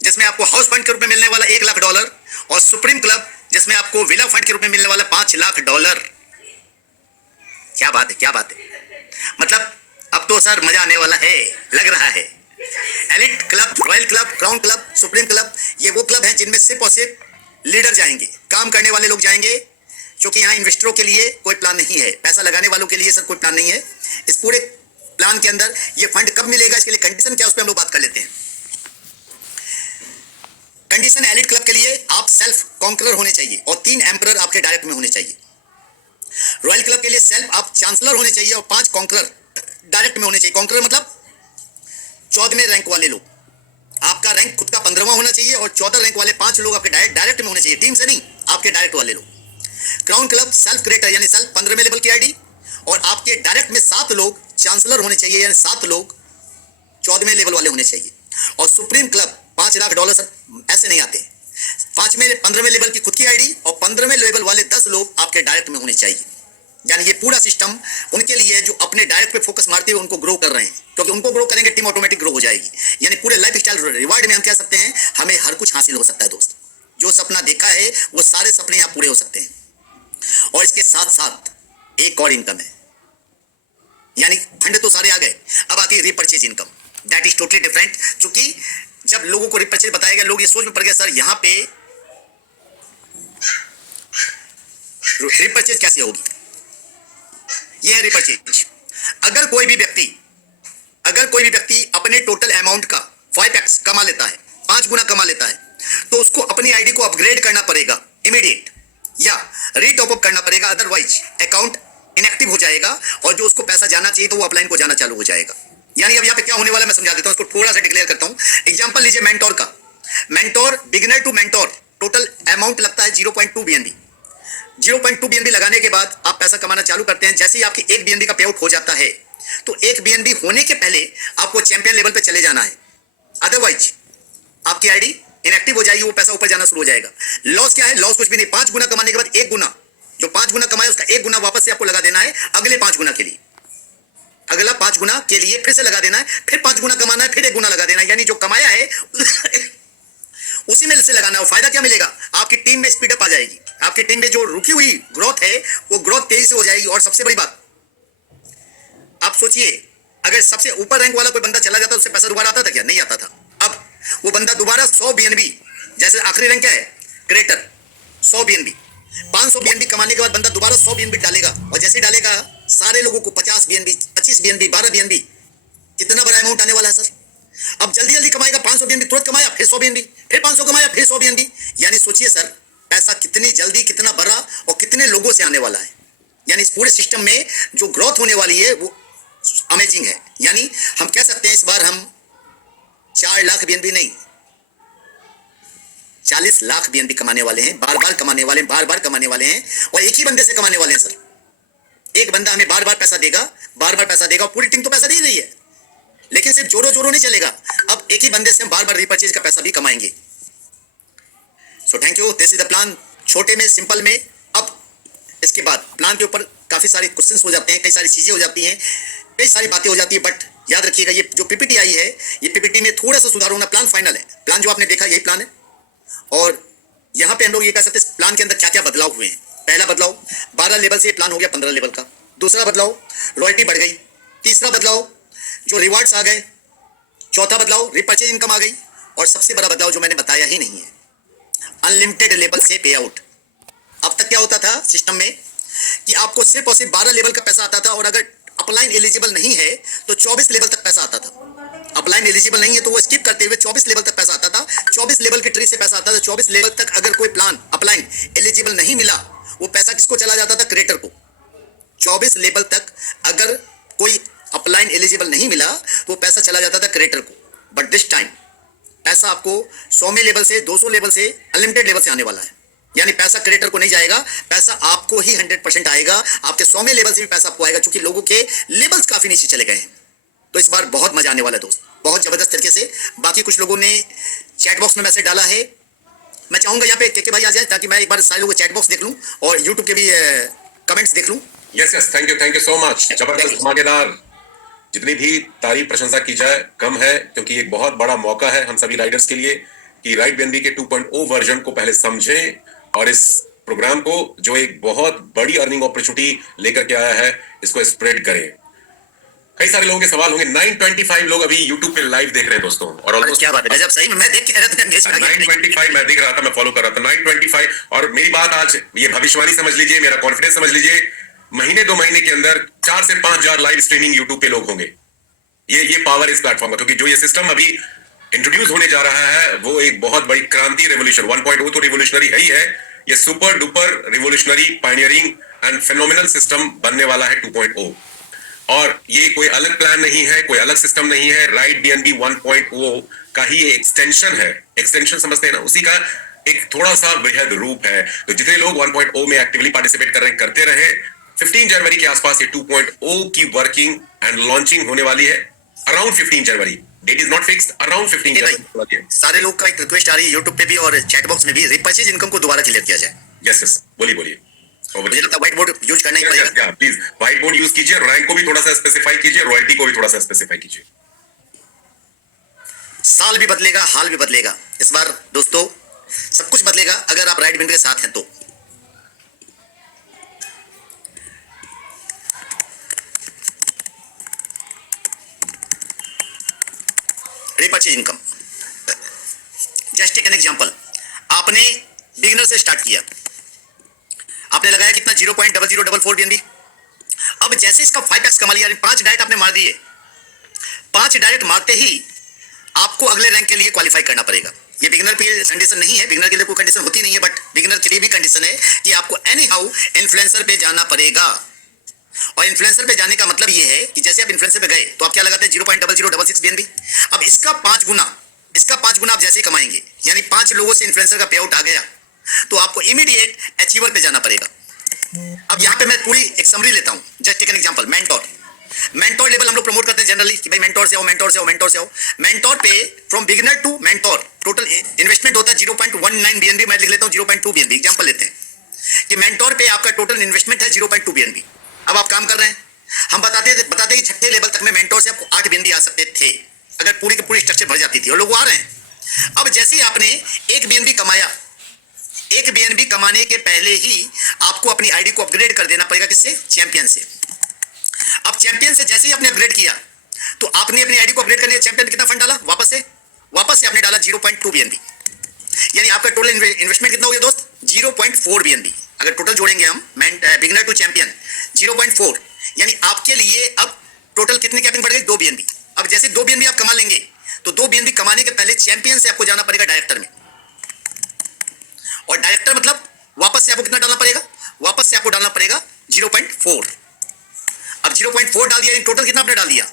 जिसमें आपको हाउस फंड के रूप में मिलने वाला $1,00,000। और सुप्रीम क्लब, जिसमें आपको विला फंड के रूप में मिलने वाला $5,00,000। क्या बात है, क्या बात है। मतलब अब तो सर मजा आने वाला है, लग रहा है। Elite club, royal club, crown club, supreme club, ये वो क्लब हैं जिनमें सिर्फ और सिर्फ लीडर जाएंगे, काम करने वाले लोग जाएंगे। क्योंकि यहाँ इन्वेस्टरों के लिए कोई प्लान नहीं है, पैसा लगाने वालों के लिए सर कोई प्लान नहीं है। इस पूरे प्लान के अंदर ये फंड कब मिलेगा, इसके लिए कंडीशन क्या, उस पर हम लोग बात कर लेते हैं। कंडीशन एलिट क्लब के लिए आप सेल्फ कॉन्करर होने चाहिए और 3 एम्परर आपके डायरेक्ट में होने चाहिए। रॉयल क्लब के लिए सेल्फ आप चांसलर होने चाहिए और 5 कॉन्करर डायरेक्ट में होने चाहिए। कॉन्करर मतलब 14वें रैंक वाले लोग। आपका रैंक खुद का 15वां होना चाहिए और 14 रैंक वाले 5 लोग आपके डायरेक्ट में होने चाहिए, टीम से नहीं, आपके डायरेक्ट वाले लोग। क्राउन क्लब सेल्फ क्रिएटर यानी सेल्फ 15वें लेवल की आईडी, और आपके डायरेक्ट में 7 लोग चांसलर होने चाहिए, यानी 7 लोग 14वें लेवल वाले होने चाहिए। और सुप्रीम क्लब $5,00,000 सर ऐसे नहीं आते। 15वें लेवल की खुद की आईडी और 15वें लेवल वाले 10 लोग आपके डायरेक्ट में होने चाहिए। यानी ये पूरा सिस्टम उनके लिए है जो अपने डायरेक्ट पे फोकस मारते हुए उनको ग्रो कर रहे हैं, क्योंकि उनको ग्रो करेंगे टीम ऑटोमेटिक ग्रो हो जाएगी। यानी पूरे लाइफ स्टाइल रिवार्ड में हम कह सकते हैं हमें हर कुछ हासिल हो सकता है दोस्त। जो सपना देखा है वो सारे सपने यहाँ पूरे हो सकते हैं। और इसके साथ साथ एक और इनकम है, यानी फंड तो सारे आ गए, अब आती है repurchase income. That is totally different. चूंकि जब लोगों को रिपर्चेज बताया गया, लोग ये सोच में पड़ गए सर यहाँ पे रिपर्चेज कैसे होगी। ये है रिपर्चेज। अगर कोई भी व्यक्ति अपने टोटल अमाउंट का 5x कमा लेता है, 5 गुना कमा लेता है, तो उसको अपनी आईडी को अपग्रेड करना पड़ेगा इमीडिएट, या रीटॉप अप करना पड़ेगा, अदरवाइज अकाउंट इनएक्टिव हो जाएगा और जो उसको पैसा जाना चाहिए तो वो अपलाइन को जाना चालू हो जाएगा। यानी अब यहाँ पे क्या होने वाला है मैं समझा देता हूँ, उसको थोड़ा सा डिक्लेयर करता हूँ। एग्जांपल लीजिए मेंटोर का। Mentor beginner to mentor total amount लगता है 0.2 BNB। 0.2 BNB लगाने के बाद आप पैसा कमाना चालू करते हैं। जैसे ही आपकी 1 BNB का पे आउट हो जाता है तो 1 BNB होने के पहले आपको चैंपियन लेवल पे चले जाना है, अदरवाइज आपकी आईडी इनएक्टिव हो जाएगी, वो पैसा ऊपर जाना शुरू हो जाएगा। लॉस क्या है? लॉस कुछ भी नहीं। 5 गुना कमाने के बाद 1 गुना, जो 5 गुना कमाए उसका 1 गुना वापस से आपको लगा देना है अगले 5 गुना के लिए। अगला 5 गुना के लिए फिर से लगा देना है, फिर 5 गुना कमाना है, फिर 1 गुना लगा देना है। यानी जो कमाया है उसी में से लगाना है। और फायदा क्या मिलेगा? आपकी टीम में स्पीड अप आ जाएगी। आपकी टीम में जो रुकी हुई ग्रोथ है वो ग्रोथ तेजी से हो जाएगी। और सबसे बड़ी बात, आप सोचिए अगर सबसे ऊपर रैंक वाला कोई बंदा चला जाता तो उससे पैसा दोबारा आता था क्या? नहीं आता था। अब वो बंदा दोबारा 100 BNB, जैसे आखिरी रैंक क्या है क्रिएटर 100 BNB, 500 BNB कमाने के बाद बंदा दोबारा 100 BNB डालेगा, और जैसे डालेगा सारे लोगों को 50 BNB, 25 BNB, 12 BNB, कितना बड़ा अमाउंट आने वाला है सर। अब जल्दी जल्दी कमाएगा, 500 BNB तुरंत कमाया, फिर 100 BNB, फिर 500 कमाया, फिर 100 BNB। यानी सोचिए सर पैसा कितनी जल्दी, कितना बड़ा और कितने लोगों से आने वाला है। यानी इस पूरे सिस्टम में जो ग्रोथ होने वाली है वो अमेजिंग है। यानी हम कह सकते हैं इस बार हम 4 लाख BNB नहीं 40 लाख BNB कमाने वाले हैं। बार बार कमाने वाले हैं, बार बार कमाने वाले हैं, और एक ही बंदे से कमाने वाले हैं सर। एक बंदा हमें बार बार पैसा देगा, बार बार पैसा देगा, और पूरी टीम तो पैसा दे रही है। लेकिन सिर्फ जोरो जोरो नहीं चलेगा, अब एक ही बंदे से हम बार बार रीपर्चेज का पैसा भी कमाएंगे। So thank you, this is the plan, छोटे में, सिंपल में। अब इसके बाद प्लान के ऊपर काफी सारे क्वेश्चंस हो जाते हैं, कई सारी चीजें हो जाती हैं, कई सारी बातें हो जाती है, बट याद रखिएगा ये जो पीपीटी आई है, ये पीपीटी में थोड़ा सा सुधार होना, प्लान फाइनल है, प्लान जो आपने देखा यही प्लान है। और यहाँ पे हम लोग ये कह सकते हैं प्लान के अंदर क्या क्या बदलाव हुए हैं। पहला बदलाव 12 लेवल से प्लान हो गया 15 लेवल का। दूसरा बदलाव रॉयल्टी बढ़ गई। तीसरा बदलाव जो रिवार्ड्स आ गए। चौथा बदलाव रिपर्चेज इनकम आ गई। और सबसे बड़ा बदलाव जो मैंने बताया ही नहीं है, अनलिमिटेड लेवल से पे आउट। अब तक क्या होता था सिस्टम में कि आपको सिर्फ और सिर्फ 12 लेवल का पैसा आता था, और अगर अपलाइन एलिजिबल नहीं है तो 24 लेवल तक पैसा आता था। अपलाइन एलिजिबल नहीं है तो वो स्किप करते हुए 24 लेवल तक पैसा आता था। 24 लेवल के ट्री से पैसा आता था। 24 लेवल तक अगर कोई प्लान अपलाइन एलिजिबल नहीं मिला, वो पैसा किसको चला जाता था? क्रिएटर को। 24 लेवल तक अगर कोई अपलाइन एलिजिबल नहीं मिला तो पैसा चला जाता था क्रिएटर को। बट दिस टाइम पैसा आपको 100वें लेवल से, 200 लेवल से, अनलिमिटेड लेवल से आने वाला है। यानी पैसा क्रिएटर को नहीं जाएगा, पैसा आपको ही 100% आएगा। आपके 100वें लेवल से भी पैसा आपको आएगा, क्योंकि लोगों के लेवल्स काफी नीचे चले गए हैं। तो इस बार बहुत मजा आने वाला है दोस्त, बहुत जबरदस्त तरीके से। बाकी कुछ लोगों ने चैट बॉक्स में मैसेज डाला है, मैं चाहूंगा यहाँ पे के भाई आ जाए ताकि मैं एक बार सारे लोगों चैट बॉक्स देख लूं और यूट्यूब के भी कमेंट्स देख लूं। Yes yes, thank you so much. जबरदस्त, धमाकेदार। जितनी भी तारीफ प्रशंसा की जाए कम है, क्योंकि एक बहुत बड़ा मौका है हम सभी राइडर्स के लिए कि राइड बीएनबी के 2.0 वर्जन को पहले समझें और इस प्रोग्राम को, जो एक बहुत बड़ी अर्निंग अपॉर्चुनिटी लेकर के आया है, इसको स्प्रेड करें। कई सारे लोगों के सवाल होंगे। 925 लोग अभी YouTube पे लाइव देख रहे हैं दोस्तों, और ऑलमोस्ट क्या बात है, गजब। सही में मैं देख के हैरत में 925 मैं देख रहा था, मैं फॉलो कर रहा था 925। और मेरी बात आज ये भविष्यवाणी समझ लीजिए, मेरा कॉन्फिडेंस समझ लीजिए, महीने 2 महीने के अंदर 4 से 5 हजार लाइव स्ट्रीमिंग यूट्यूब पे लोग होंगे। ये पावर इस प्लेटफॉर्म का, क्योंकि जो ये सिस्टम अभी इंट्रोड्यूस होने जा रहा है वो एक बहुत बड़ी क्रांति, रेवोल्यूशन 1.0 तो रिवोल्यूशनरी है ही है, ये super duper revolutionary, pioneering and phenomenal system बनने वाला है 2.0। और ये कोई अलग प्लान नहीं है, कोई अलग सिस्टम नहीं है, राइड बीएनबी 1.0 का ही ये एक्सटेंशन है। एक्सटेंशन समझते हैं ना, उसी का एक थोड़ा सा वृहद रूप है। तो जितने लोग 1.0 में एक्टिवली पार्टिसिपेट कर रहे हैं, करते रहे। 15 जनवरी के आसपास ये 2.0 की वर्किंग एंड लॉन्चिंग होने वाली है। Around 15 January, date is not fixed, around 15 January. सारे लोग का एक रिक्वेस्ट आ रही है यूट्यूब पे भी और चैट बॉक्स में भी, रिपर्चेज इनकम को दोबारा क्लियर किया जाए। यस यस, बोलिए। मुझे लगता है व्हाइट बोर्ड यूज करना ही पड़ेगा। प्लीज व्हाइट बोर्ड यूज कीजिए, रैंक को भी थोड़ा सा स्पेसिफाई कीजिए, रॉयल्टी को भी थोड़ा सा स्पेसिफाई कीजिए। साल भी बदलेगा, हाल भी बदलेगा। इस बार दोस्तों सब कुछ बदलेगा अगर आप राइड बीएनबी के साथ हैं तो। Repurchase income, just take an example. आपने बिगिनर से स्टार्ट किया, आपने लगाया कितना 0.0044 बीएनबी। अब जैसे इसका 5x कमा लिया, 5 डायरेक्ट आपने मार दिए। 5 डायरेक्ट मारते ही आपको अगले रैंक के लिए क्वालिफाई करना पड़ेगा। ये बिगिनर पे कंडीशन नहीं है, बिगिनर के लिए कोई कंडीशन होती नहीं है, बट बिगिनर के लिए भी कंडीशन है कि आपको एनी हाउ इन्फ्लुएंसर पे जाना पड़ेगा। और इन्फ्लुएंसर पे जाने का मतलब ये है कि जैसे आप इन्फ्लुएंसर पे गए तो आप क्या लगाते हैं 0.0066 बीएनबी। अब इसका 5 गुना आप जैसे ही कमाएंगे, यानी 5 लोगों से इन्फ्लुएंसर का पे आउट आ गया, तो आपको इमीडिएट अचीवर पे जाना पड़ेगा। अब यहाँ पे मैं पूरी एक समरी लेता हूँ, just take an example. Mentor level हम लोग प्रमोट करते हैं जनरली कि भाई मेंटोर से आओ। मेंटोर पे from beginner to mentor total investment होता है 0.19 बीएनबी। मैं लिख लेता हूँ 0.2 बीएनबी। एग्जांपल लेते हैं कि मेंटोर पे आपका टोटल इन्वेस्टमेंट है 0.2 बीएनबी। अब आप काम कर रहे हैं, हम बताते कि 6ठे लेवल तक में मेंटोर से आपको 8 बीएनबी आ सकते थे अगर पूरी की पूरी स्ट्रक्चर भर जाती थी, और लोग आ रहे हैं। अब जैसे ही आपने 1 बीएनबी कमाया, 1 बीएनबी कमाने के पहले ही आपको अपनी आईडी को अपग्रेड कर देना पड़ेगा। किससे? चैंपियन से। अब चैंपियन से जैसे ही आपने अपग्रेड किया तो आपने अपनी आईडी को अपग्रेड करने चैंपियन कितना फंड डाला? वापस से आपने डाला 0.2 बीएनबी। यानी आपका टोटल इन्वेस्टमेंट कितना हो गया दोस्त? 0.4 बीएनबी। अगर टोटल जोड़ेंगे हम बिगिनर टू चैंपियन 0.4, यानी आपके लिए अब टोटल कितनी कैपिंग बढ़ गई? 2 बीएनबी। अब जैसे 2 बीएनबी आप कमा लेंगे तो 2 बीएनबी कमाने के पहले चैंपियन से आपको जाना पड़ेगा डायरेक्टर में। और डायरेक्टर मतलब वापस से आपको कितना डालना पड़ेगा? वापस से आपको डालना पड़ेगा 0.4। अब 0.4 डाल दिया, टोटल कितना आपने डाल दिया?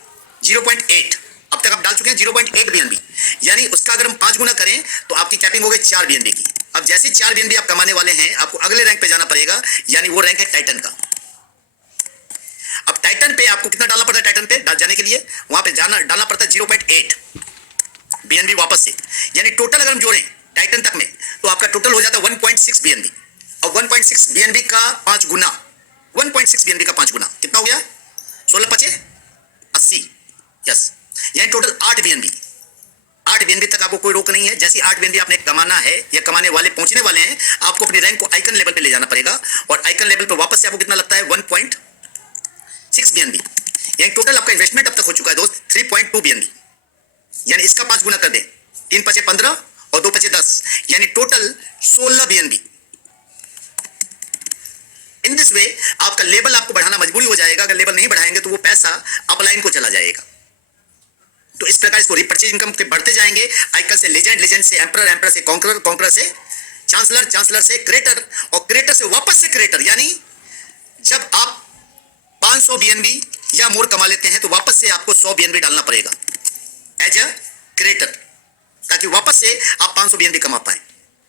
0.8। अब तक आप डाल चुके हैं 0.8 बीएनबी। यानी उसका अगर हम 5 गुना करें तो आपकी कैपिंग हो गई 4 बीएनबी की। अब जैसे 4 बीएनबी आप कमाने वाले हैं, आपको अगले रैंक पे जाना पड़ेगा, यानी वो रैंक है टाइटन का। अब टाइटन पे आपको कितना डालना पड़ता है? टाइटन पे जाने के लिए वहां पे डालना पड़ता है 0.8 बीएनबी वापस से, यानी टोटल अगर हम जोड़ें टाइटन तक में तो आपका टोटल हो जाता है 1.6 बीएनबी। और 1.6 बीएनबी का 5 गुना, 1.6 बीएनबी का 5 गुना कितना हो गया? 16 पचे 80, यस, यानी टोटल 8 बीएनबी। 8 बीएनबी तक आपको कोई रोक नहीं है। जैसे 8 बीएनबी आपने कमाना है या कमाने वाले पहुंचने वाले हैं, आपको अपनी रैंक को आइकन लेवल पे ले जाना पड़ेगा। और आइकन लेवल पे वापस से आपको कितना लगता है? 1.6 बीएनबी, यानी टोटल आपका इन्वेस्टमेंट अब तक हो चुका है दोस्त 3.2 बीएनबी। यानी इसका 5 गुना कर दें, 3 पचे 15 और 2 पचे 10, यानी total 16 BNB. In this way आपका लेवल आपको बढ़ाना मजबूरी हो जाएगा। अगर लेवल नहीं बढ़ाएंगे तो वो पैसा अपलाइन को चला जाएगा। तो इस प्रकार इसको रिपर्चेज इनकम के बढ़ते जाएंगे, आइकन से लेजेंड, लेजेंड से एम्परर, एम्परर से कॉन्करर, कॉन्करर से चांसलर, चांसलर से क्रिएटर और क्रिएटर से वापस से क्रिएटर। यानी जब आप 500 बीएनबी या मोर कमा लेते हैं तो वापस से आपको 100 बीएनबी डालना पड़ेगा एज अ क्रिएटर, ताकि वापस से आप 500 बीएनबी कमा पाए।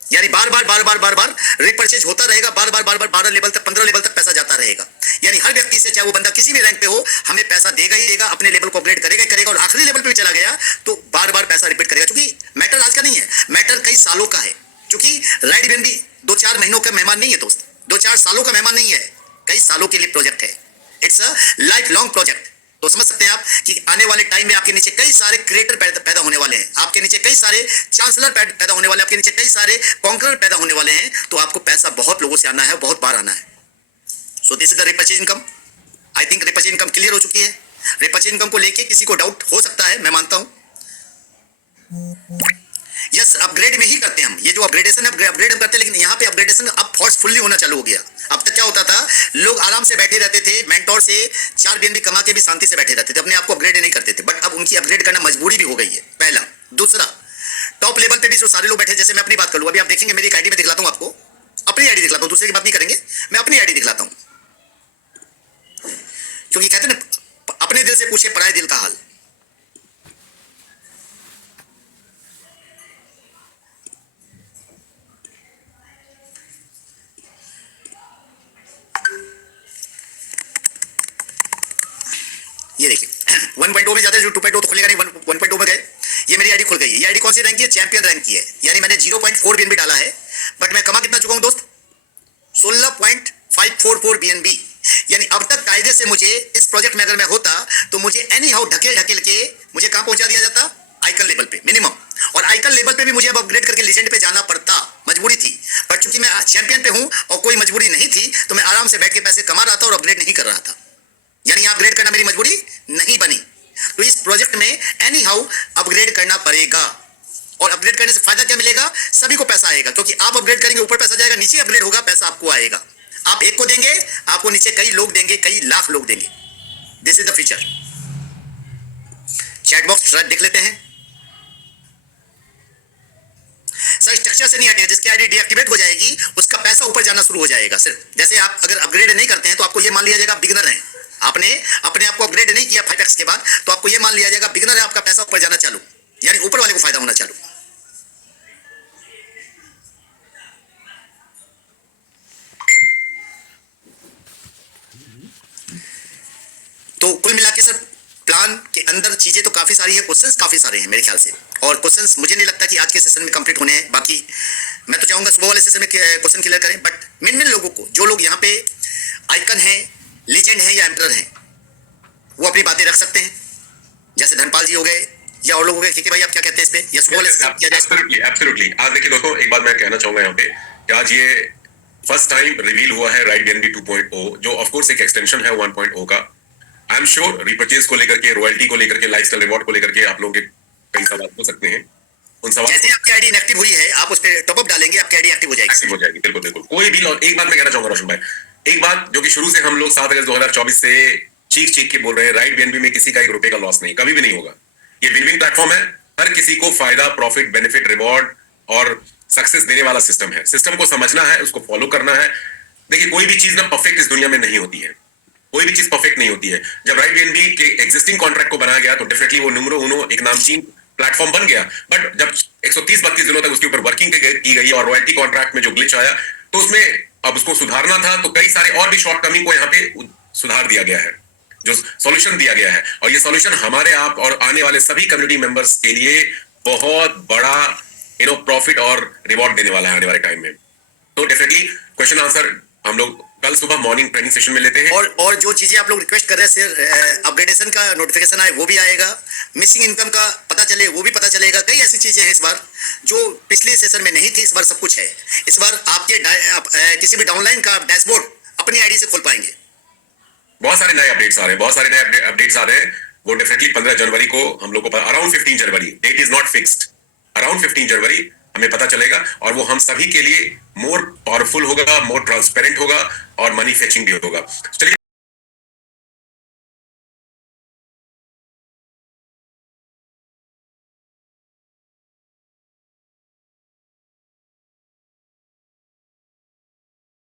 यानी बार बार बार बार बार बार रिपर्चेज होता रहेगा, बार बार बार बार 12 लेवल तक, 15 लेवल तक पैसा जाता रहेगा। यानी हर व्यक्ति से, चाहे वो बंदा किसी भी रैंक पे हो, हमें पैसा देगा ही देगा, अपने लेवल को अपग्रेड करेगा ही करेगा। और आखिरी लेवल पे भी चला गया तो बार बार पैसा रिपीट करेगा। क्योंकि मैटर आज का नहीं है, मैटर कई सालों का है। क्योंकि राइड बीएनबी 2-4 महीनों का मेहमान नहीं है दोस्त, 2-4 सालों का मेहमान नहीं है, कई सालों के लिए प्रोजेक्ट है। It's a life long project. तो समझ सकते हैं आप कि आने वाले टाइम में आपके नीचे कई सारे क्रिएटर पैदा होने वाले हैं, आपके नीचे कई सारे चांसलर पैदा होने वाले हैं, आपके नीचे कई सारे कॉन्करर पैदा होने वाले हैं। तो आपको पैसा बहुत लोगों से आना है, बहुत बार आना है। So this is the repurchase income. I think repurchase income clear हो चुकी है। रिपर्चेज इनकम को लेके किसी को डाउट हो सकता है, मैं मानता हूं। यस, अपग्रेड में ही करते हैं हम। ये जो अपग्रेडेशन है, अपग्रेड हम करते हैं, लेकिन यहाँ पे अपग्रेडेशन अब फोर्सफुली होना चालू हो गया। अब तक क्या होता था, लोग आराम से बैठे रहते थे, मेंटोर से 4 बीएनबी कमा के भी शांति से बैठे रहते थे, अपने आप को अपग्रेड नहीं करते थे। बट अब उनकी अपग्रेड करना मजबूरी भी हो गई है, पहला। दूसरा, टॉप लेवल पे भी जो सारे लोग बैठे, जैसे मैं अपनी बात कर लूं, अभी आप देखेंगे मेरी आईडी में दिखलाता हूं आपको, अपनी आईडी दिखलाता हूं, दूसरे की बात नहीं करेंगे, मैं अपनी आईडी दिखलाता हूं। क्योंकि कहते हैं ना, अपने दिल से पूछे पराये दिल का हाल। ये देखिए 1.0 में जाते हैं, जो 2.0 तो खुलेगा नहीं, 1.0 में गए, ये मेरी आईडी खुल गई है। ये आईडी कौन सी रैंक की है? चैंपियन रैंक की है। यानी मैंने 0.4 बीएनबी डाला है, बट मैं कमा कितना चुका हूं दोस्त? 16.544 बीएनबी। यानी अब तक कायदे से मुझे इस प्रोजेक्ट में अगर मैं होता तो मुझे एनी हाउ ढकेल ढकेल के मुझे कहां पहुंचा दिया जाता? आइकन लेवल पे मिनिमम। और आइकन लेवल पे भी मुझे अब अपग्रेड करके लीजेंड पे जाना पड़ता, मजबूरी थी। पर चूंकि मैं चैंपियन पे हूं और कोई मजबूरी नहीं थी, तो मैं आराम से बैठ के पैसे कमा रहा था और अपग्रेड नहीं कर रहा था। यानी अपग्रेड करना मेरी मजबूरी नहीं बनी। तो इस प्रोजेक्ट में एनी हाउ अपग्रेड करना पड़ेगा। और अपग्रेड करने से फायदा क्या मिलेगा? सभी को पैसा आएगा, क्योंकि आप अपग्रेड करेंगे ऊपर पैसा जाएगा, नीचे अपग्रेड होगा पैसा आपको आएगा। आप एक को देंगे, आपको नीचे कई लोग देंगे, कई लाख लोग देंगे। This is the feature. Chat box देख लेते हैं। सर स्ट्रक्चर से नहीं हटे, जिसकी आईडी डीएक्टिवेट हो जाएगी उसका पैसा ऊपर जाना शुरू हो जाएगा। सिर्फ जैसे आप अगर अपग्रेड नहीं करते हैं तो आपको ये मान लिया जाएगा बिगिनर है, आपने अपने आप को अपग्रेड नहीं किया 5x के बाद, तो आपको ये मान लिया जाएगा बिगिनर है, आपका पैसा ऊपर जाना चालू, यानी ऊपर वाले को फायदा होना चालू। तो कुल मिला के सर प्लान के अंदर चीजें तो काफी सारी है, क्वेश्चंस काफी सारे हैं मेरे ख्याल से। और क्वेश्चंस मुझे नहीं लगता कि आज के सेशन में कंप्लीट होने हैं। बाकी मैं तो चाहूंगा सुबह वाले सेशन में क्वेश्चन क्लियर करें। बट मेन लोगों को, जो लोग यहाँ पे आइकन है, लीजेंड है या एम्परर है, वो अपनी बातें रख सकते हैं। जैसे धनपाल जी हो गए या और लोग हो गए। कि भाई आप क्या कहते हैं इस पे? या सुबह वाले एब्सोल्युटली। आज देखिए दोस्तों, एक बात मैं कहना चाहूंगा यहाँ पे कि आज ये फर्स्ट टाइम रिवील हुआ है राइड बीएनबी 2.0, जो ऑफ कोर्स एक एक्सटेंशन है 1.0 का। आई एम श्योर रिपर्चेज को लेकर के, रॉयल्टी को लेकर के, लाइफस्टाइल रिवॉर्ड को लेकर के आप लोगों के कई सवाल हो सकते हैं। उन सवाल जैसे आपकी आईडी इनएक्टिव हुई है, आप उस पे टॉप अप डालेंगे, आपकी आईडी एक्टिव हो जाएगी। एक्टिव हो जाएगी, बिल्कुल बिल्कुल। कोई भी एक बात मैं कहना चाहूंगा रोशन भाई, एक बात जो कि शुरू से हम लोग 7 अगस्त 2024 से चीख चीख के बोल रहे हैं, राइड बीएनबी में किसी का 1 रुपए का लॉस नहीं, कभी भी नहीं होगा। ये विन विन प्लेटफॉर्म है, हर किसी को फायदा, प्रॉफिट, बेनिफिट, रिवॉर्ड और सक्सेस देने वाला सिस्टम है। सिस्टम को समझना है, उसको फॉलो करना है। देखिए कोई भी चीज ना परफेक्ट इस दुनिया में नहीं होती है, कोई भी चीज परफेक्ट नहीं होती है। जब राइड बीएनबी के एग्जिस्टिंग कॉन्ट्रैक्ट को बनाया गया तो डेफिनेटली वो नंबरो उनो एक नामचीन प्लेटफॉर्म बन गया। बट जब 130-32 दिनों तक उसके ऊपर वर्किंग की गई और रॉयल्टी कॉन्ट्रैक्ट में जो ग्लिच आया, तो उसमें अब उसको सुधारना था, तो कई सारे और भी शॉर्टकमिंग को यहाँ पे सुधार दिया गया है, जो सॉल्यूशन दिया गया है, और ये सॉल्यूशन हमारे आप और आने वाले सभी कम्युनिटी मेंबर्स के लिए बहुत बड़ा प्रॉफिट और रिवॉर्ड देने वाला है आने वाले टाइम में। तो डेफिनेटली क्वेश्चन आंसर हम लोग कल सुबह मॉर्निंग ट्रेनिंग सेशन में लेते हैं। और जो चीजें आप लोग रिक्वेस्ट कर रहे हैं सर, अपग्रेडेशन का नोटिफिकेशन आए वो भी आएगा, मिसिंग इनकम का पता चले वो भी पता चलेगा। कई ऐसी चीजें हैं इस बार जो पिछले सेशन में नहीं थी, इस बार सब कुछ है। इस बार आपके किसी भी डाउनलाइन का डैशबोर्ड अपनी आईडी से खोल पाएंगे। बहुत सारे नए अपडेट्स आ रहे हैं, बहुत सारे नए अपडेट्स आ रहे हैं। वो डेफिनेटली 15 जनवरी को हम लोग को, around 15 January, date is not fixed, around 15 January हमें पता चलेगा, और वो हम सभी के लिए मोर पावरफुल होगा, मोर ट्रांसपेरेंट होगा और मनी फेचिंग भी होगा। चलिए